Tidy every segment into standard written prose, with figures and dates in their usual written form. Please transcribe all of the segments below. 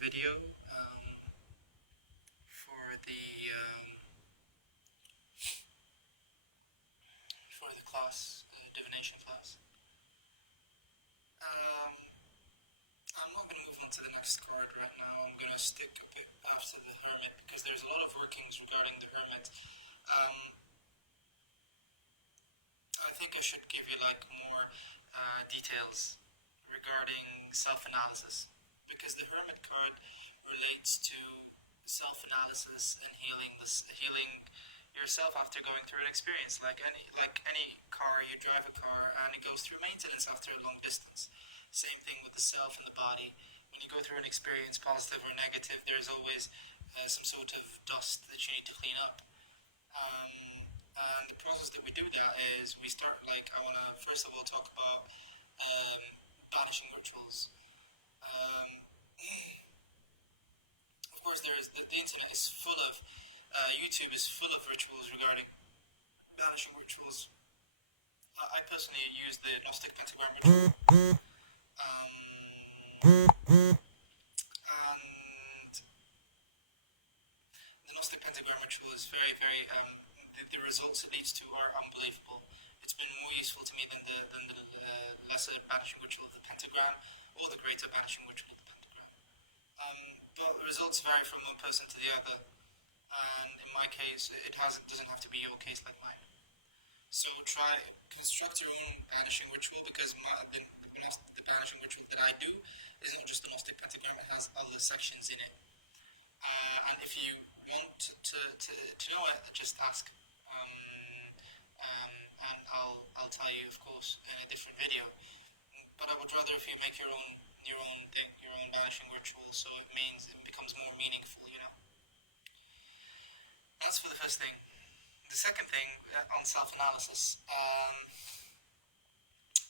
video for the class, divination class. I'm not going to move on to the next card right now. I'm going to stick a bit after the Hermit because there's a lot of workings regarding the Hermit. I think I should give you like more details regarding self-analysis, because the Hermit card relates to self-analysis and healing yourself after going through an experience. Like any car, you drive a car and it goes through maintenance after a long distance. Same thing with the self and the body. When you go through an experience, positive or negative, there's always some sort of dust that you need to clean up. And the process that we do that is we start, like, I want to first of all talk about banishing rituals. Of course, there is the internet is full of YouTube is full of rituals regarding banishing rituals. I personally use the Gnostic pentagram ritual, and the Gnostic pentagram ritual is very, very. The results it leads to are unbelievable. It's been more useful to me than the lesser banishing ritual of the pentagram or the greater banishing ritual of the pentagram. But the results vary from one person to the other, and in my case, it doesn't have to be your case like mine. So construct your own banishing ritual, because the banishing ritual that I do is not just the Gnostic pentagram; it has other sections in it. And if you want to know it, just ask. And I'll tell you, of course, in a different video. But I would rather if you make your own thing, your own banishing ritual, so it becomes more meaningful, you know. That's for the first thing. The second thing on self-analysis,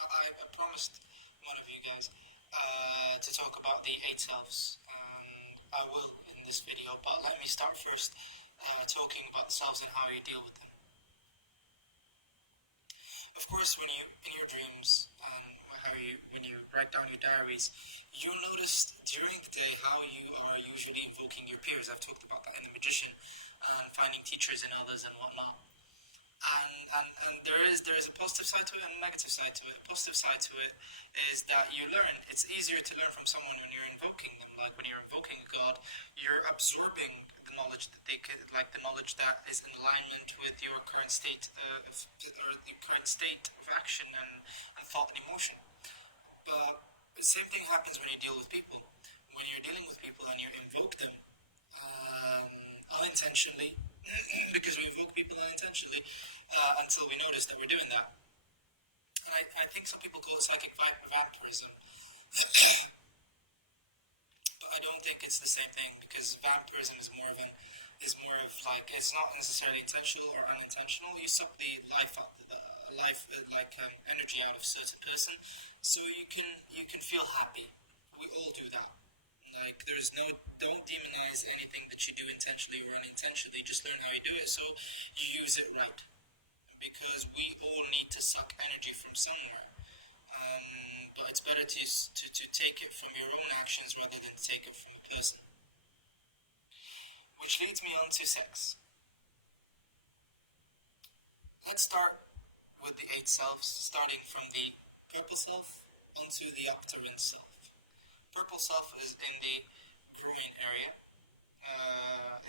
I promised one of you guys to talk about the 8 selves. I will in this video, but let me start first talking about the selves and how you deal with them. Of course, when you, in your dreams, when you write down your diaries, you'll notice during the day how you are usually invoking your peers. I've talked about that in The Magician, and finding teachers in others and whatnot. And there is a positive side to it and a negative side to it. A positive side to it is that you learn. It's easier to learn from someone when you're invoking them. Like when you're invoking a god, you're absorbing the knowledge that they could, like the knowledge that is in alignment with your current state or the current state of action and thought and emotion. But the same thing happens when you deal with people. When you're dealing with people and you invoke them unintentionally, because we invoke people unintentionally until we notice that we're doing that. And I think some people call it psychic vampirism. But I don't think it's the same thing, because vampirism is more of like, it's not necessarily intentional or unintentional. You suck the life out, energy out of a certain person, so you can feel happy. We all do that. Like, don't demonize anything that you do intentionally or unintentionally. Just learn how you do it so you use it right. Because we all need to suck energy from somewhere. But it's better to take it from your own actions rather than to take it from a person. Which leads me on to sex. Let's start with the 8 selves, starting from the purple self onto the octarine self. Purple self is in the groin area.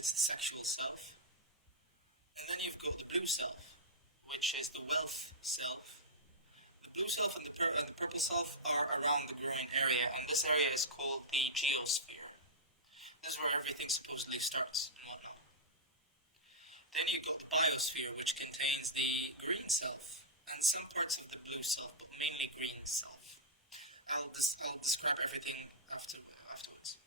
It's the sexual self. And then you've got the blue self, which is the wealth self. The blue self and the purple self are around the groin area, and this area is called the geosphere. This is where everything supposedly starts and whatnot. Then you've got the biosphere, which contains the green self and some parts of the blue self, but mainly green self. I'll describe everything afterwards.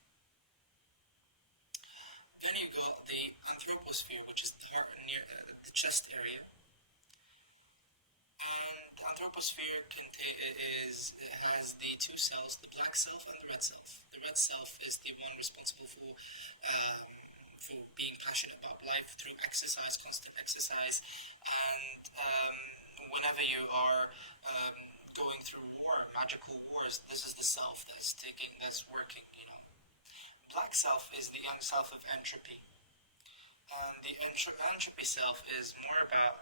Then you got the anthroposphere, which is the heart near the chest area. And the anthroposphere has the 2 cells, the black self and the red self. The red self is the one responsible for being passionate about life through exercise, constant exercise, and whenever you are going through magical wars, this is the self that's working, you know. Black self is the self of entropy. And the entropy self is more about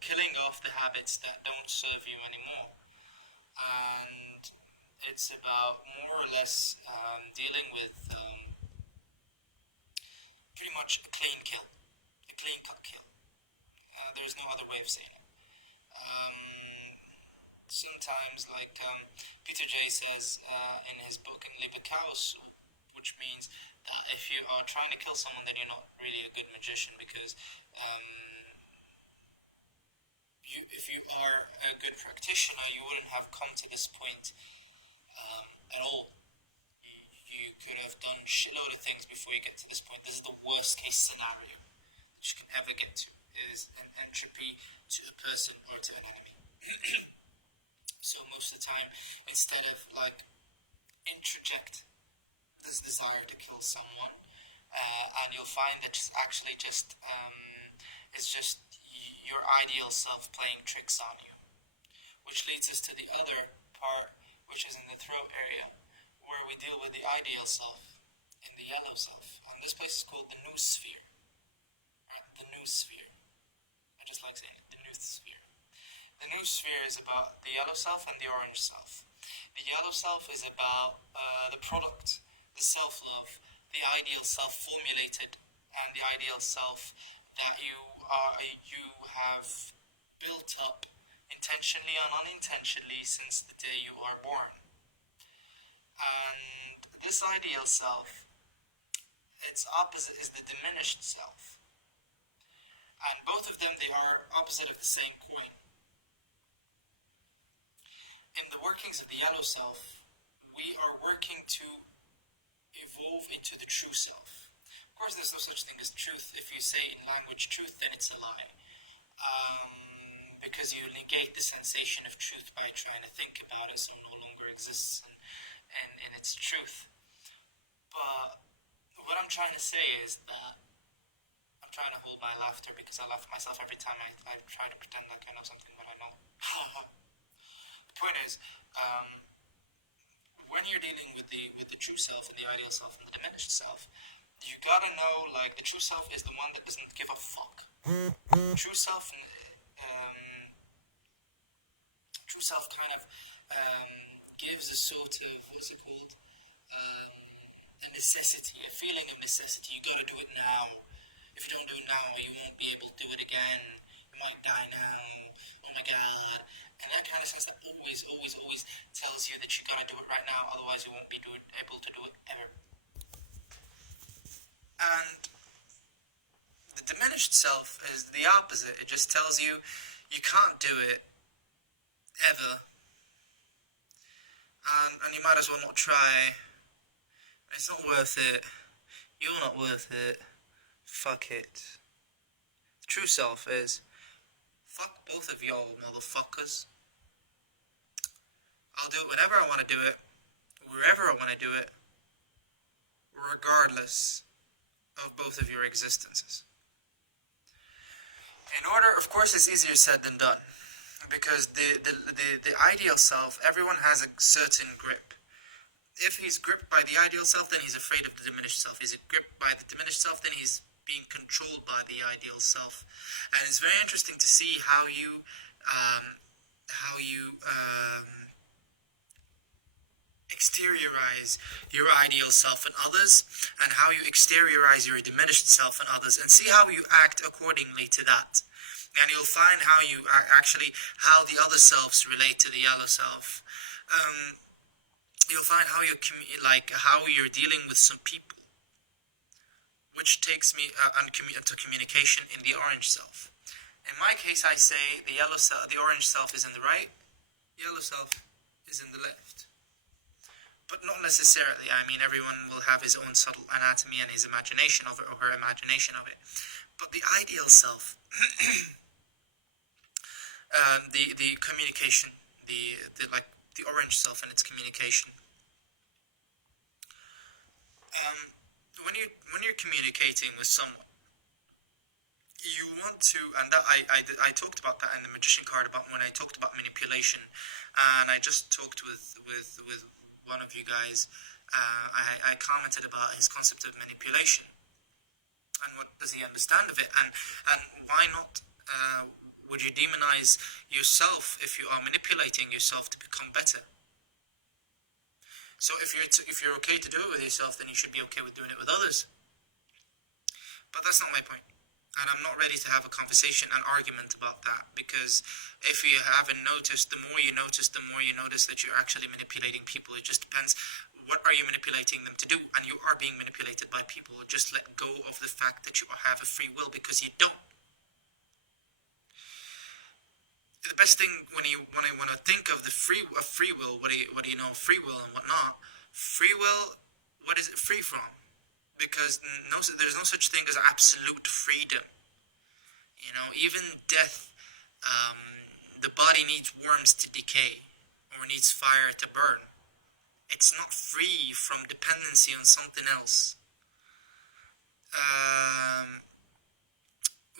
killing off the habits that don't serve you anymore. And it's about more or less dealing with pretty much a clean kill, a clean cut kill. There's no other way of saying it. Sometimes, like Peter J says in his book in Chaos, which means that if you are trying to kill someone, then you're not really a good magician, because if you are a good practitioner, you wouldn't have come to this point at all. You could have done a shitload of things before you get to this point. This is the worst case scenario that you can ever get to, is an entropy to a person or to an enemy. So most of the time, instead of like introject this desire to kill someone, and you'll find that it's just your ideal self playing tricks on you, which leads us to the other part, which is in the throat area, where we deal with the ideal self in the yellow self, and this place is called the noosphere. Right? The noosphere. I just like saying it, the noosphere. The noosphere is about the yellow self and the orange self. The yellow self is about the product, the self-love, the ideal self formulated, and the ideal self that you have built up intentionally and unintentionally since the day you are born. And this ideal self, its opposite is the diminished self. And both of them, they are opposite of the same coin. In the workings of the yellow self, we are working to evolve into the true self. Of course, there's no such thing as truth. If you say in language truth, then it's a lie. Because you negate the sensation of truth by trying to think about it, so it no longer exists in its truth. But what I'm trying to say is that I'm trying to hold my laughter, because I laugh at myself every time I try to pretend like I know something that I know. The point is, when you're dealing with the true self and the ideal self and the diminished self, you gotta know, like, the true self is the one that doesn't give a fuck. True self kind of gives a sort of, what's it called? A necessity, a feeling of necessity. You gotta do it now. If you don't do it now, you won't be able to do it again. You might die now. Oh my god. And that kind of sense that always tells you that you gotta do it right now, otherwise you won't be able to do it ever. And the diminished self is the opposite. It just tells you you can't do it ever. And you might as well not try. It's not worth it. You're not worth it. Fuck it. The true self is, fuck both of y'all motherfuckers. I'll do it whenever I want to do it, wherever I want to do it, regardless of both of your existences. In order, of course, it's easier said than done, because the ideal self, everyone has a certain grip. If he's gripped by the ideal self, then he's afraid of the diminished self. If he's gripped by the diminished self, then he's being controlled by the ideal self. And it's very interesting to see how you exteriorize your ideal self in others, and how you exteriorize your diminished self in others, and see how you act accordingly to that. And you'll find how the other selves relate to the yellow self. You'll find how you're dealing with some people, which takes me to communication in the orange self. In my case, I say the orange self is in the right, yellow self is in the left. But not necessarily. I mean, everyone will have his own subtle anatomy and his imagination of it, or her imagination of it. But the ideal self, the communication, the orange self and its communication. When you're communicating with someone, you want to, and that I talked about that in the magician card, about when I talked about manipulation, and I just talked with one of you guys, I commented about his concept of manipulation and what does he understand of it, and why not would you demonize yourself if you are manipulating yourself to become better? So if you're okay to do it with yourself, then you should be okay with doing it with others. But that's not my point. And I'm not ready to have a conversation, an argument about that, because if you haven't noticed, the more you notice that you're actually manipulating people. It just depends, what are you manipulating them to do? And you are being manipulated by people. Just let go of the fact that you have a free will, because you don't. The best thing when you want to think of the free will, what do you know, free will and whatnot? Free will, what is it free from? Because there's no such thing as absolute freedom. You know, even death, the body needs worms to decay, or needs fire to burn. It's not free from dependency on something else.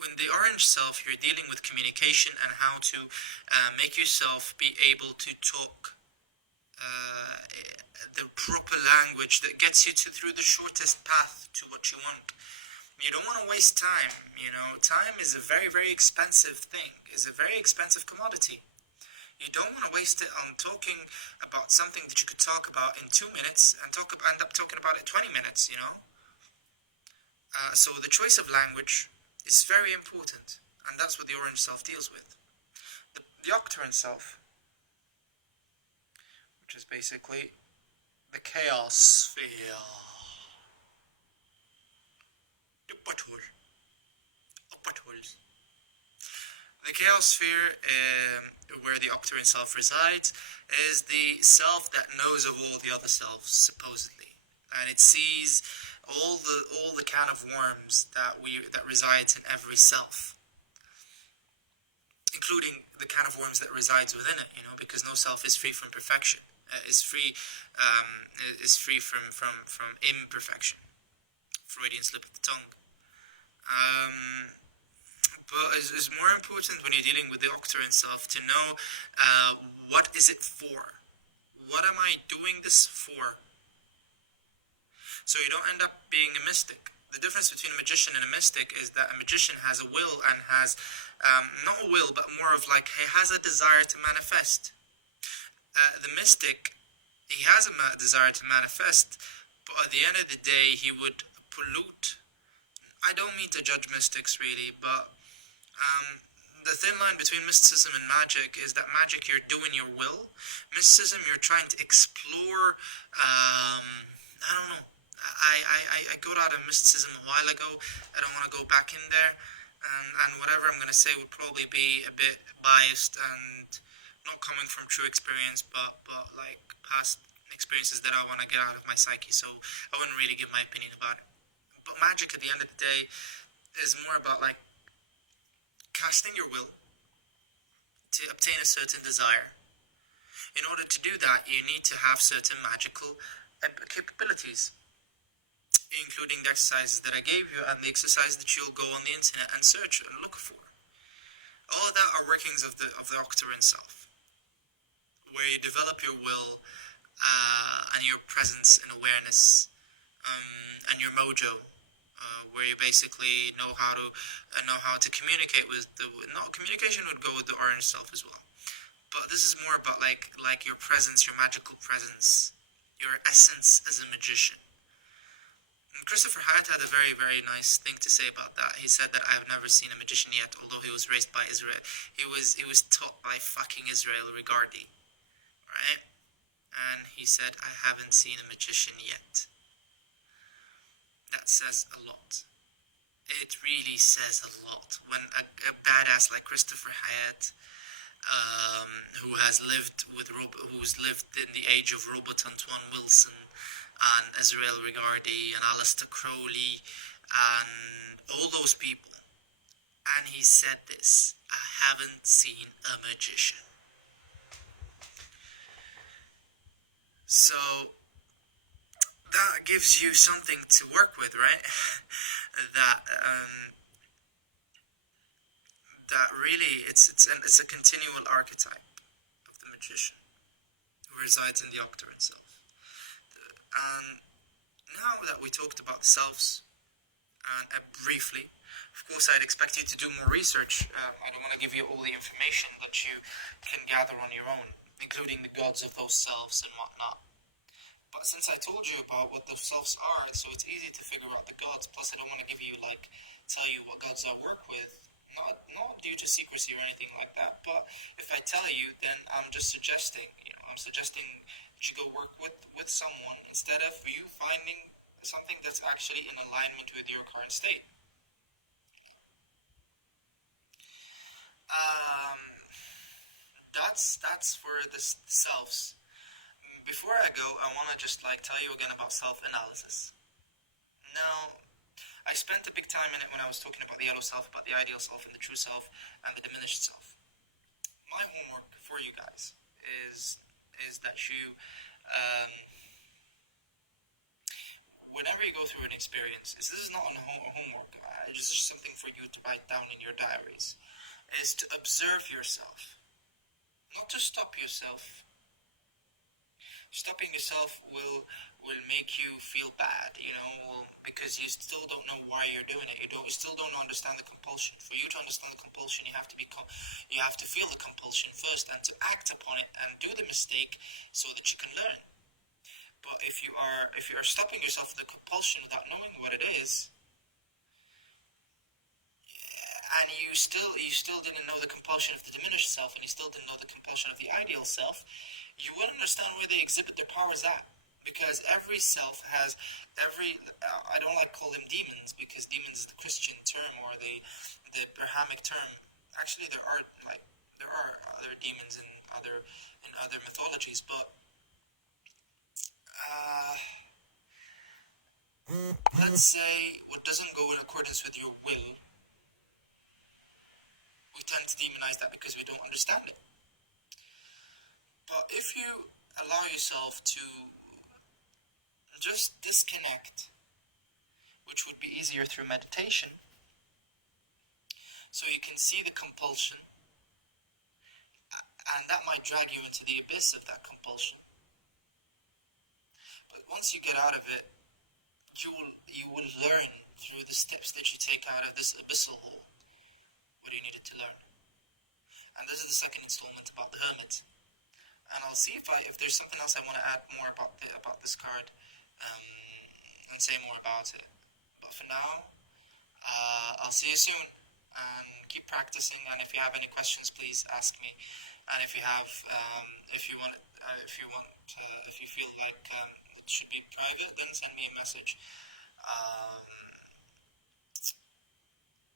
In the orange self, you're dealing with communication and how to make yourself be able to talk the proper language that gets you through the shortest path to what you want. You don't want to waste time. You know, time is a very, very expensive thing. It's a very expensive commodity. You don't want to waste it on talking about something that you could talk about in 2 minutes and end up talking about it 20 minutes, you know? So the choice of language is very important, and that's what the orange self deals with. The octarine self, which is basically the chaos sphere. The buttholes. The chaos sphere, where the octarine self resides, is the self that knows of all the other selves, supposedly, and it sees all the can of worms that resides in every self, including the can of worms that resides within it. You know, because no self is free from perfection. Is free from imperfection. Freudian slip of the tongue. But it's more important when you're dealing with the octarine self to know what is it for? What am I doing this for? So you don't end up being a mystic. The difference between a magician and a mystic is that a magician has a will and has, not a will, but more of like, he has a desire to manifest. The mystic, he has a desire to manifest, but at the end of the day, he would pollute. I don't mean to judge mystics really, but the thin line between mysticism and magic is that magic, you're doing your will. Mysticism, you're trying to explore, I don't know. I got out of mysticism a while ago. I don't want to go back in there. And whatever I'm going to say would probably be a bit biased and not coming from true experience, but like past experiences that I want to get out of my psyche. So I wouldn't really give my opinion about it. But magic, at the end of the day, is more about like casting your will to obtain a certain desire. In order to do that, you need to have certain magical capabilities, including the exercises that I gave you and the exercises that you'll go on the internet and search and look for. All of that are workings of the octarine self, where you develop your will and your presence and awareness and your mojo, where you basically know how to communicate with communication would go with the orange self as well. But this is more about like your presence, your magical presence, your essence as a magician. And Christopher Hyatt had a very, very nice thing to say about that. He said that I've never seen a magician yet, although he was raised by Israel. He was taught by fucking Israel Rigardi, right? And he said, I haven't seen a magician yet. That says a lot. It really says a lot when a badass like Christopher Hyatt, who's lived in the age of Robert Antoine Wilson and Israel Rigardi and Aleister Crowley and all those people, and he said this: I haven't seen a magician. So that gives you something to work with, right? that really it's a continual archetype of the magician who resides in the octarine self. And now that we talked about the selves, and briefly, of course, I'd expect you to do more research. I don't want to give you all the information that you can gather on your own, including the gods of those selves and whatnot. But since I told you about what the selves are, so it's easy to figure out the gods. Plus, I don't want to give you tell you what gods I work with. Not due to secrecy or anything like that. But if I tell you, then I'm just suggesting. I'm suggesting that you go work with someone instead of you finding something that's actually in alignment with your current state. Um, that's for the selves. Before I go, I want to just tell you again about self-analysis. Now, I spent a big time in it when I was talking about the yellow self, about the ideal self and the true self and the diminished self. My homework for you guys is that you, whenever you go through an experience, this is not a homework, it's just something for you to write down in your diaries, is to observe yourself, not to stop yourself. Stopping yourself will make you feel bad, because you still don't know why you're doing it. You still don't understand the compulsion. For you to understand the compulsion, you have to feel the compulsion first and to act upon it and do the mistake so that you can learn. But if you are stopping yourself with the compulsion without knowing what it is, and you still didn't know the compulsion of the diminished self, and you still didn't know the compulsion of the ideal self, you wouldn't understand where they exhibit their powers at. Because every self has I don't call them demons, because demons is the Christian term or the Brahmic term. Actually, there are other demons in other mythologies, but let's say what doesn't go in accordance with your will, we tend to demonize that because we don't understand it. But if you allow yourself to just disconnect, which would be easier through meditation, so you can see the compulsion, and that might drag you into the abyss of that compulsion. But once you get out of it, you will learn through the steps that you take out of this abyssal hole what you needed to learn. And this is the second installment about the hermit. And I'll see if there's something else I want to add more about this card, and say more about it. But for now, I'll see you soon, and keep practicing. And if you have any questions, please ask me. And if you feel like it should be private, then send me a message.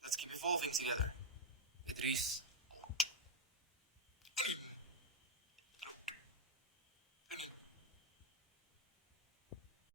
Let's keep evolving together. Idris.